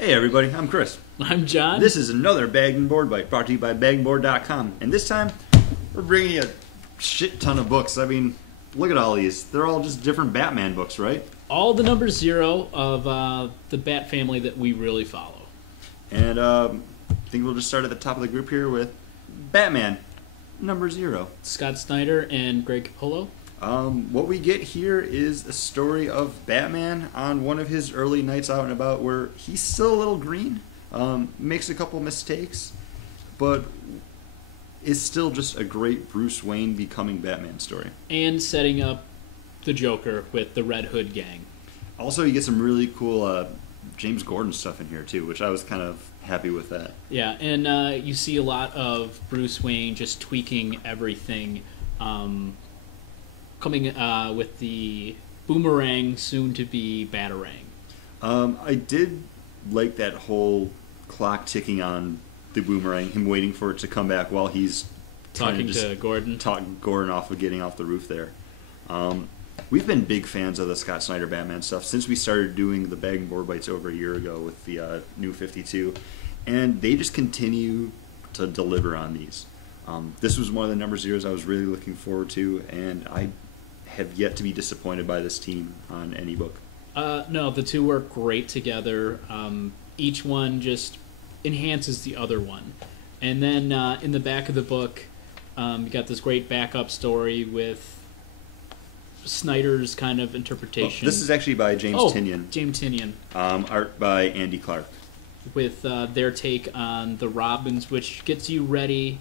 Hey everybody, I'm Chris. I'm John. This is another Bag and Board Bite brought to you by bagandboard.com. And this time, we're bringing you a shit ton of books. I mean, look at all these. They're all just different Batman books, right? All the number 0 of the Bat family that we really follow. And I think we'll just start at the top of the group here with Batman, number 0. Scott Snyder and Greg Capullo. What we get here is a story of Batman on one of his early nights out and about where he's still a little green, makes a couple mistakes, but is still just a great Bruce Wayne becoming Batman story. And setting up the Joker with the Red Hood gang. Also, you get some really cool James Gordon stuff in here, too, which I was kind of happy with that. Yeah, and you see a lot of Bruce Wayne just tweaking everything, coming with the Boomerang, soon-to-be Batarang. I did like that whole clock ticking on the Boomerang, him waiting for it to come back while he's Talking to Gordon. Talking Gordon off of getting off the roof there. We've been big fans of the Scott Snyder Batman stuff since we started doing the Bag and Board Bites over a year ago with the New 52, and they just continue to deliver on these. This was one of the number 0s I was really looking forward to, and I have yet to be disappointed by this team on any book. No, the two work great together. Each one just enhances the other one. And then in the back of the book, you got this great backup story with Snyder's kind of interpretation. Well, this is actually by James Tynion. James Tynion. Art by Andy Clark. With their take on the Robins, which gets you ready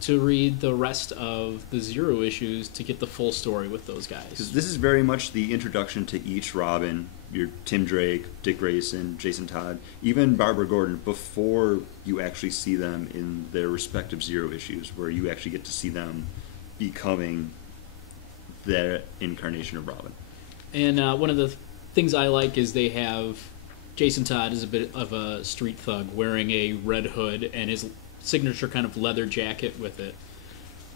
to read the rest of the 0 issues to get the full story with those guys. Because this is very much the introduction to each Robin. Your Tim Drake, Dick Grayson, Jason Todd, even Barbara Gordon, before you actually see them in their respective 0 issues, where you actually get to see them becoming their incarnation of Robin. And one of the things I like is they have Jason Todd is a bit of a street thug wearing a red hood and his signature kind of leather jacket with it.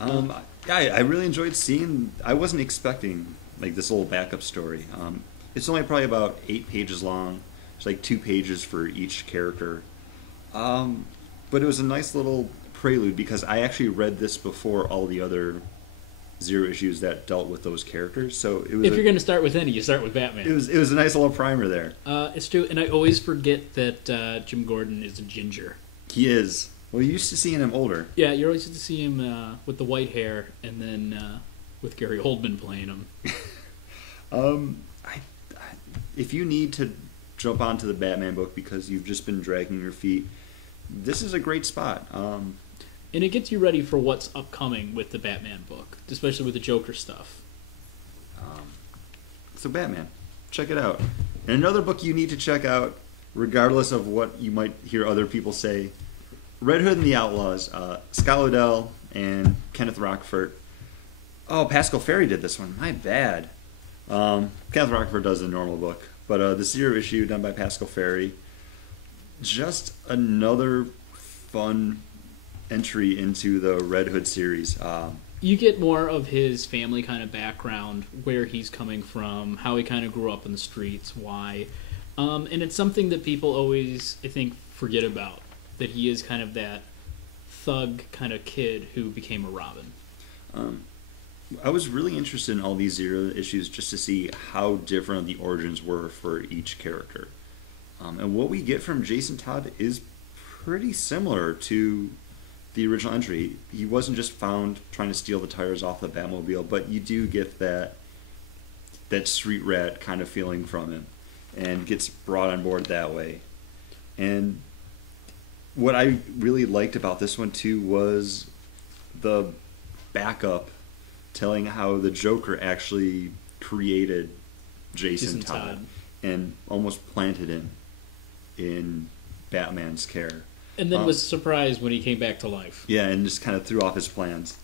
I really enjoyed seeing. I wasn't expecting like this little backup story. It's only probably about 8 pages long. It's like 2 pages for each character. But it was a nice little prelude because I actually read this before all the other 0 issues that dealt with those characters. So it was. If you're going to start with any, you start with Batman. It was a nice little primer there. It's true, and I always forget that Jim Gordon is a ginger. He is. Well, you used to seeing him older. Yeah, you always used to see him with the white hair, and then with Gary Oldman playing him. If you need to jump onto the Batman book because you've just been dragging your feet, this is a great spot. And it gets you ready for what's upcoming with the Batman book, especially with the Joker stuff. So Batman, check it out. And another book you need to check out, regardless of what you might hear other people say, Red Hood and the Outlaws, Scott Lobdell and Kenneth Rockford. Oh, Pascal Ferry did this one. My bad. Kenneth Rockford does the normal book, but the 0 issue done by Pascal Ferry. Just another fun entry into the Red Hood series. You get more of his family kind of background, where he's coming from, how he kind of grew up in the streets, why. And it's something that people always, I think, forget about, that he is kind of that thug kind of kid who became a Robin. I was really interested in all these 0 issues just to see how different the origins were for each character. And what we get from Jason Todd is pretty similar to the original entry. He wasn't just found trying to steal the tires off the Batmobile, but you do get that street rat kind of feeling from him and gets brought on board that way. And what I really liked about this one too was the backup telling how the Joker actually created Jason Todd and almost planted him in Batman's care. And then was surprised when he came back to life. Yeah, and just kind of threw off his plans.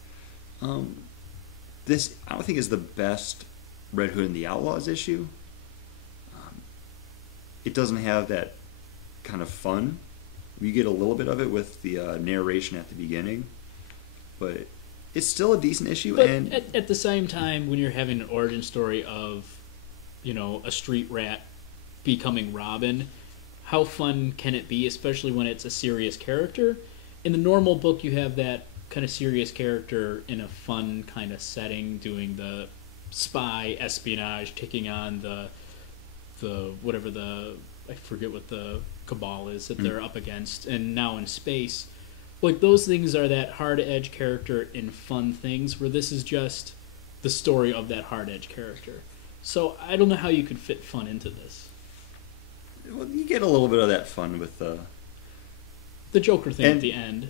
This, I don't think, is the best Red Hood and the Outlaws issue. It doesn't have that kind of fun. You get a little bit of it with the narration at the beginning, but it's still a decent issue. But and at the same time, when you're having an origin story of, a street rat becoming Robin, how fun can it be, especially when it's a serious character. In the normal book, you have that kind of serious character in a fun kind of setting, doing the spy espionage, taking on the whatever the I forget what the cabal is that they're up against, and now in space. Like those things are that hard edge character in fun things, where this is just the story of that hard edge character. So I don't know how you could fit fun into this. Well, you get a little bit of that fun with The Joker thing at the end.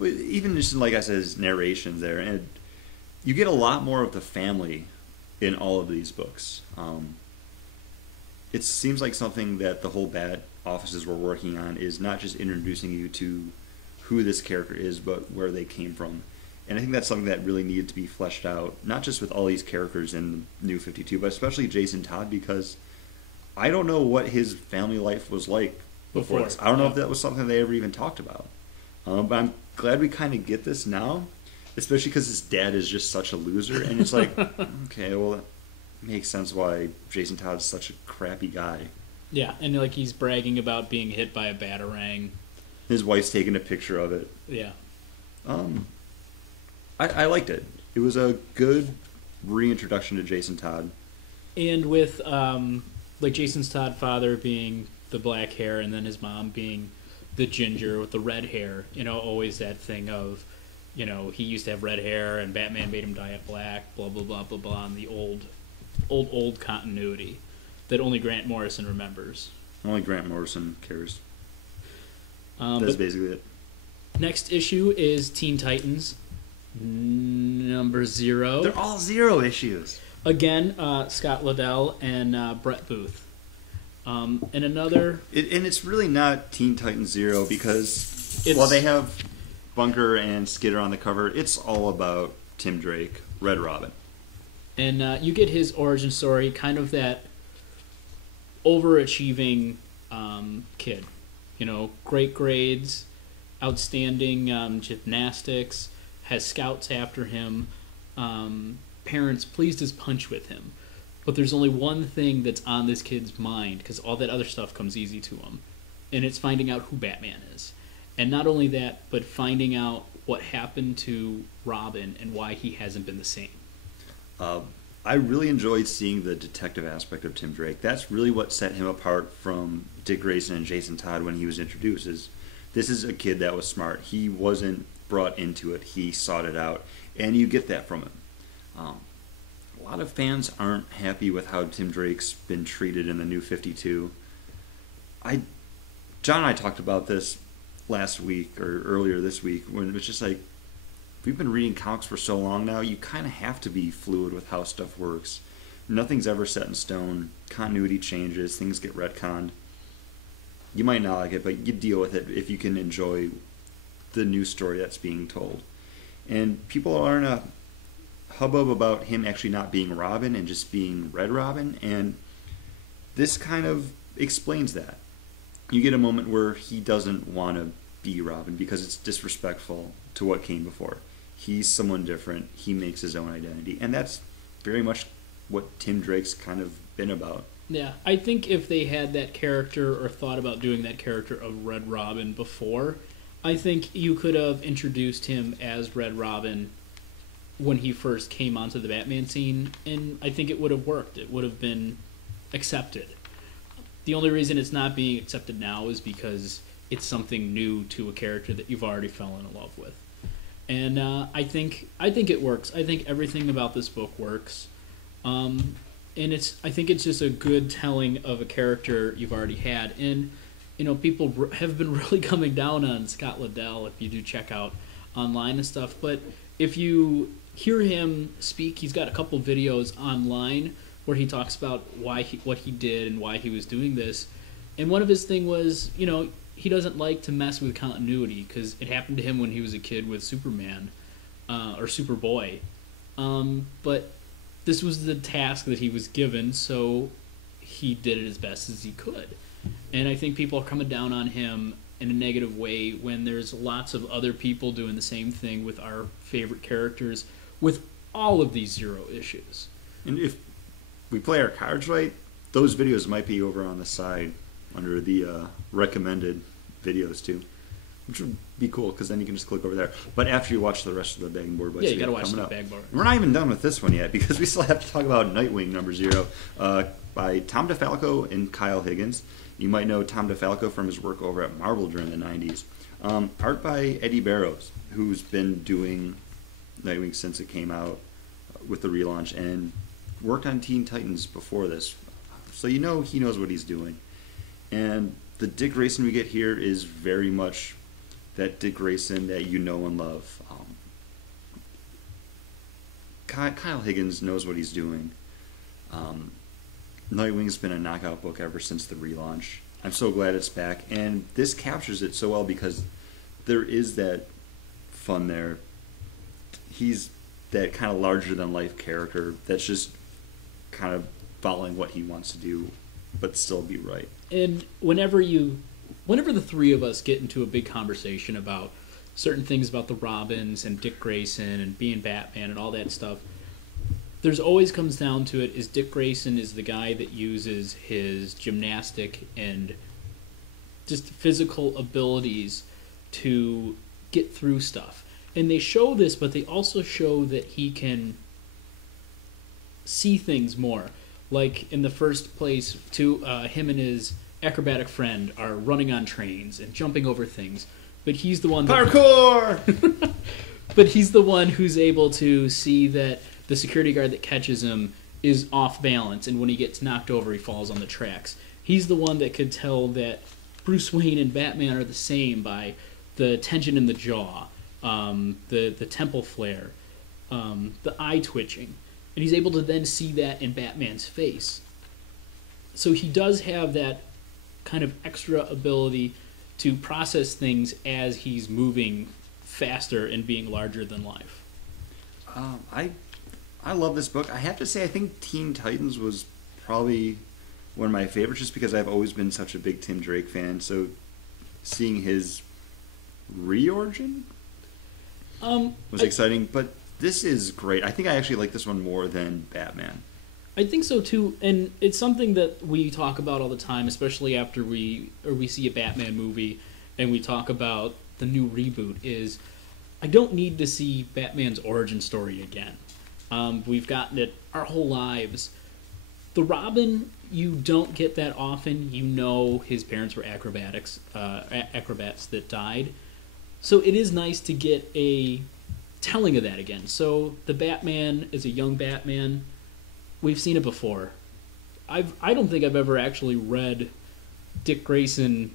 even just like I said, his narrations there, and you get a lot more of the family in all of these books. It seems like something that the whole Bat offices were working on is not just introducing you to who this character is, but where they came from. And I think that's something that really needed to be fleshed out, not just with all these characters in New 52, but especially Jason Todd, because I don't know what his family life was like before this. I don't know if that was something they ever even talked about. But I'm glad we kind of get this now, especially because his dad is just such a loser. And it's like, okay, well, that makes sense why Jason Todd's such a crappy guy. Yeah, and like he's bragging about being hit by a batarang. His wife's taking a picture of it. Yeah. I liked it. It was a good reintroduction to Jason Todd. And with like Jason's Todd father being the black hair and then his mom being the ginger with the red hair, you know, always that thing of, you know, he used to have red hair and Batman made him dye it black, blah, blah, blah, blah, blah, and the old continuity that only Grant Morrison remembers. Only Grant Morrison cares. That's basically it. Next issue is Teen Titans number 0. They're all 0 issues. Again, Scott Liddell and Brett Booth. And another... And it's really not Teen Titans 0 because while they have Bunker and Skidder on the cover, it's all about Tim Drake, Red Robin. And you get his origin story, kind of that overachieving kid. You know, great grades, outstanding gymnastics, has scouts after him, parents pleased as punch with him. But there's only one thing that's on this kid's mind, because all that other stuff comes easy to him, and it's finding out who Batman is. And not only that, but finding out what happened to Robin and why he hasn't been the same. I really enjoyed seeing the detective aspect of Tim Drake. That's really what set him apart from Dick Grayson and Jason Todd when he was introduced. This is a kid that was smart. He wasn't brought into it. He sought it out. And you get that from him. A lot of fans aren't happy with how Tim Drake's been treated in the New 52. John and I talked about this last week or earlier this week when it was just like, we've been reading comics for so long now, you kind of have to be fluid with how stuff works. Nothing's ever set in stone. Continuity changes. Things get retconned. You might not like it, but you deal with it if you can enjoy the new story that's being told. And people are in a hubbub about him actually not being Robin and just being Red Robin, and this kind of explains that. You get a moment where he doesn't want to be Robin because it's disrespectful to what came before. He's someone different. He makes his own identity. And that's very much what Tim Drake's kind of been about. Yeah, I think if they had that character or thought about doing that character of Red Robin before, I think you could have introduced him as Red Robin when he first came onto the Batman scene, and I think it would have worked. It would have been accepted. The only reason it's not being accepted now is because it's something new to a character that you've already fallen in love with. And I think it works. I think everything about this book works. And I think it's just a good telling of a character you've already had. And, you know, people have been really coming down on Scott Liddell if you do check out online and stuff. But if you hear him speak, he's got a couple videos online where he talks about what he did and why he was doing this. And one of his thing was, you know, he doesn't like to mess with continuity because it happened to him when he was a kid with Superman or Superboy. But this was the task that he was given, so he did it as best as he could. And I think people are coming down on him in a negative way when there's lots of other people doing the same thing with our favorite characters with all of these 0 issues. And if we play our cards right, those videos might be over on the side under the recommended videos too, which would be cool because then you can just click over there. But after you watch the rest of the Bagging Board Bites, Yeah, you gotta watch the Bag Board. We're not even done with this one yet because we still have to talk about Nightwing #0 by Tom DeFalco and Kyle Higgins. You might know Tom DeFalco from his work over at Marvel during the 90s. Art by Eddie Barrows, who's been doing Nightwing since it came out with the relaunch and worked on Teen Titans before this. So you know he knows what he's doing. And the Dick Grayson we get here is very much that Dick Grayson that you know and love. Kyle Higgins knows what he's doing. Nightwing's been a knockout book ever since the relaunch. I'm so glad it's back, and this captures it so well because there is that fun there. He's that kind of larger than life character that's just kind of following what he wants to do, but still be right. And whenever the three of us get into a big conversation about certain things about the Robins and Dick Grayson and being Batman and all that stuff, there's always comes down to it is Dick Grayson is the guy that uses his gymnastic and just physical abilities to get through stuff. And they show this, but they also show that he can see things more. Like in the first place, him and his acrobatic friend are running on trains and jumping over things. But he's the one Parkour! But he's the one who's able to see that the security guard that catches him is off balance, and when he gets knocked over, he falls on the tracks. He's the one that could tell that Bruce Wayne and Batman are the same by the tension in the jaw, the temple flare, the eye twitching. And he's able to then see that in Batman's face. So he does have that kind of extra ability to process things as he's moving faster and being larger than life. I love this book. I have to say, I think Teen Titans was probably one of my favorites just because I've always been such a big Tim Drake fan. So seeing his reorigin was exciting. But this is great. I think I actually like this one more than Batman. I think so too, and it's something that we talk about all the time, especially after we see a Batman movie and we talk about the new reboot, is I don't need to see Batman's origin story again. We've gotten it our whole lives. The Robin, you don't get that often. You know his parents were acrobats that died. So it is nice to get a telling of that again. So the Batman is a young Batman. We've seen it before. I don't think I've ever actually read Dick Grayson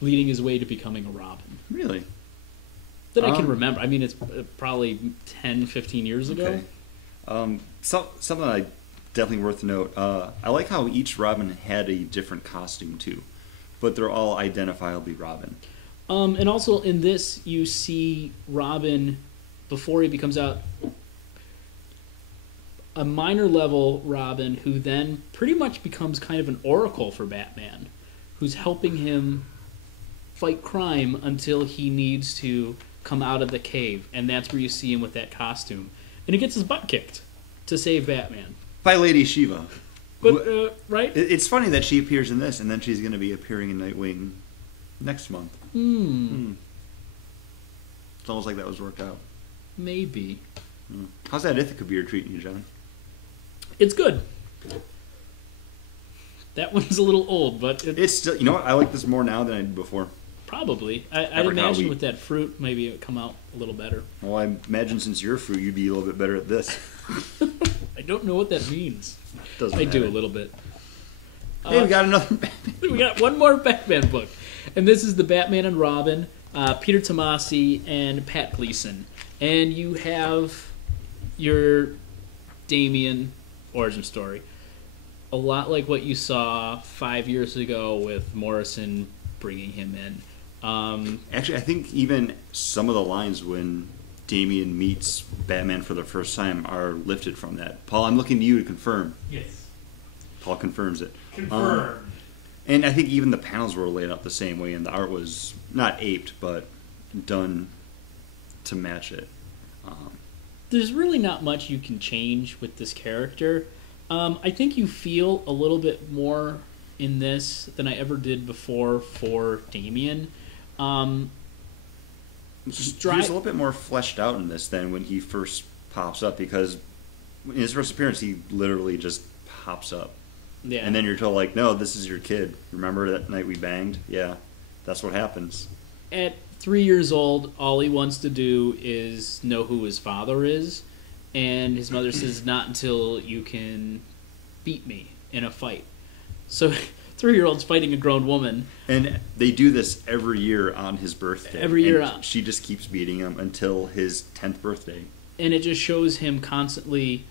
leading his way to becoming a Robin. Really? That I can remember. I mean, it's probably 10, 15 years ago. Okay. Something I definitely worth to note. I like how each Robin had a different costume too, but they're all identifiably Robin. And also in this, you see Robin before he becomes out. A minor level Robin who then pretty much becomes kind of an oracle for Batman, who's helping him fight crime until he needs to come out of the cave, and that's where you see him with that costume. And he gets his butt kicked to save Batman. By Lady Shiva. But, right? It's funny that she appears in this, and then she's going to be appearing in Nightwing next month. It's almost like that was worked out. Maybe. How's that Ithaca beer treating you, John? It's good. That one's a little old, but it's still. You know what? I like this more now than I did before. Probably. I'd imagine with that fruit, maybe it would come out a little better. Well, I imagine since you're fruit, you'd be a little bit better at this. I don't know what that means. Doesn't I matter. do a little bit. Hey, we got another Batman. We got one more Batman book, and this is the Batman and Robin, Peter Tomasi and Pat Gleason, and you have your Damian origin story. A lot like what you saw 5 years ago with Morrison bringing him in. Actually, I think even some of the lines when Damian meets Batman for the first time are lifted from that. Paul, I'm looking to you to confirm. Yes. Paul confirms it. Confirmed. And I think even the panels were laid out the same way, and the art was not aped, but done to match it. There's really not much you can change with this character. I think you feel a little bit more in this than I ever did before for Damian. He was a little bit more fleshed out in this than when he first pops up, because in his first appearance, he literally just pops up. Yeah. And then you're told, like, no, this is your kid. Remember that night we banged? Yeah, that's what happens. At 3 years old, all he wants to do is know who his father is, and his mother says, not until you can beat me in a fight. So 3-year-old's fighting a grown woman. And they do this every year on his birthday. Every year and she just keeps beating him until his 10th birthday. And it just shows him constantly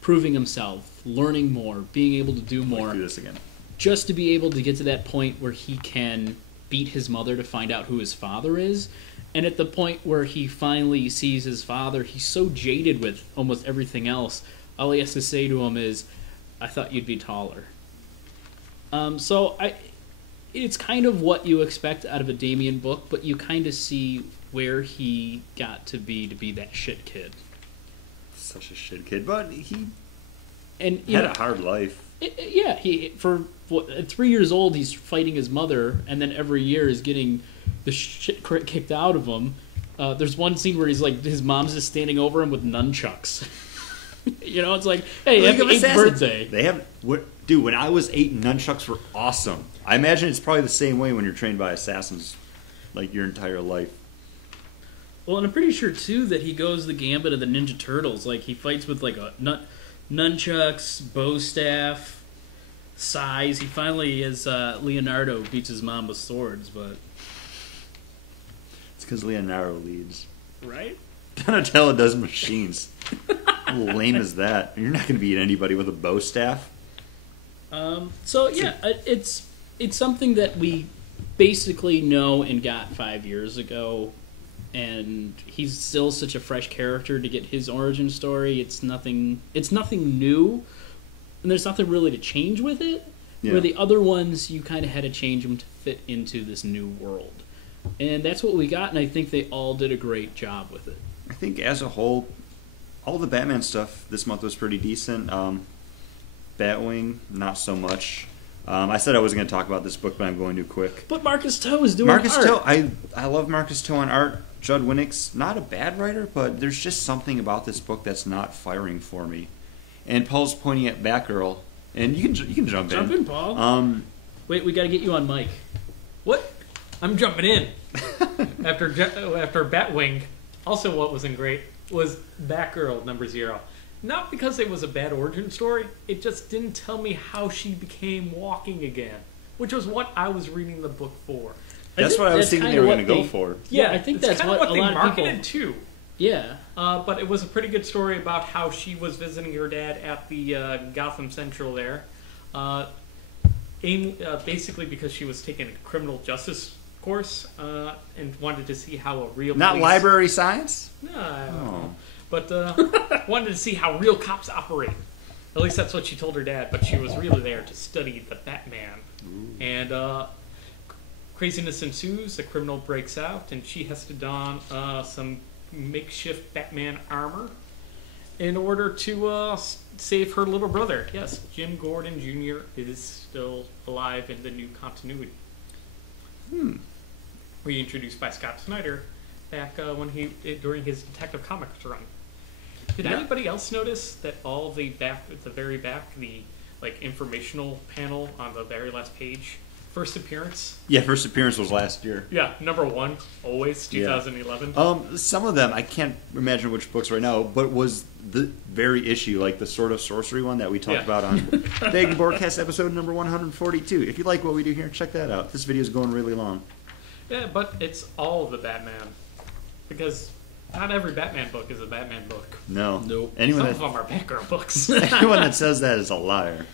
proving himself, learning more, being able to do more. Do this again. Just to be able to get to that point where he can beat his mother to find out who his father is. And at the point where he finally sees his father, he's so jaded with almost everything else. All he has to say to him is, I thought you'd be taller. It's kind of what you expect out of a Damian book, but you kind of see where he got to be that shit kid. Such a shit kid, but he had a hard life. At 3 years old, he's fighting his mother, and then every year is getting the shit kicked out of him. There's one scene where he's like, his mom's just standing over him with nunchucks. It's like, hey, happy 8th birthday. They have dude. When I was 8, nunchucks were awesome. I imagine it's probably the same way when you're trained by assassins, like your entire life. Well, and I'm pretty sure too that he goes the gambit of the Ninja Turtles. Like he fights with like a nunchucks, bow staff, sais. He finally, as Leonardo, beats his mom with swords, but it's because Leonardo leads. Right? Donatello does machines. How lame is that? You're not going to beat anybody with a bow staff. It's something that we basically know and got 5 years ago, and he's still such a fresh character to get his origin story. It's nothing new, and there's nothing really to change with it. Yeah. Where the other ones, you kind of had to change them to fit into this new world. And that's what we got, and I think they all did a great job with it. I think as a whole, all the Batman stuff this month was pretty decent. Batwing, not so much. I said I wasn't going to talk about this book, but I'm going to quick. But Marcus Toe is doing art. I love Marcus Toe on art. Judd Winnick's not a bad writer, but there's just something about this book that's not firing for me. And Paul's pointing at Batgirl, and you can jump in. Jump in, Paul. Wait, we got to get you on mic. What? I'm jumping in. After Batwing, also what wasn't great was Batgirl #0. Not because it was a bad origin story, it just didn't tell me how she became walking again, which was what I was reading the book for. That's what I was thinking they were going to go for. Yeah, I think that's what they a lot of people marketed too. Yeah. But it was a pretty good story about how she was visiting her dad at the Gotham Central there. Basically because she was taking a criminal justice course and wanted to see how a real Not police... library science? No, I don't know. But wanted to see how real cops operate. At least that's what she told her dad, but she was really there to study the Batman. Ooh. And craziness ensues, a criminal breaks out, and she has to don some makeshift Batman armor in order to save her little brother. Yes, Jim Gordon Jr. is still alive in the new continuity. Reintroduced by Scott Snyder back during his Detective Comics run. Did anybody else notice that all the back at the very back, the informational panel on the very last page, first appearance? Yeah, first appearance was last year. Yeah, #1, always 2011. Yeah. Some of them I can't imagine which books right now, but was the very issue, like the Sword of Sorcery one that we talked about on Bag Broadcast episode number 142. If you like what we do here, check that out. This video is going really long. Yeah, but it's all of the Batman. Because not every Batman book is a Batman book. No. Nope. Some of them are Batgirl books. Anyone that says that is a liar.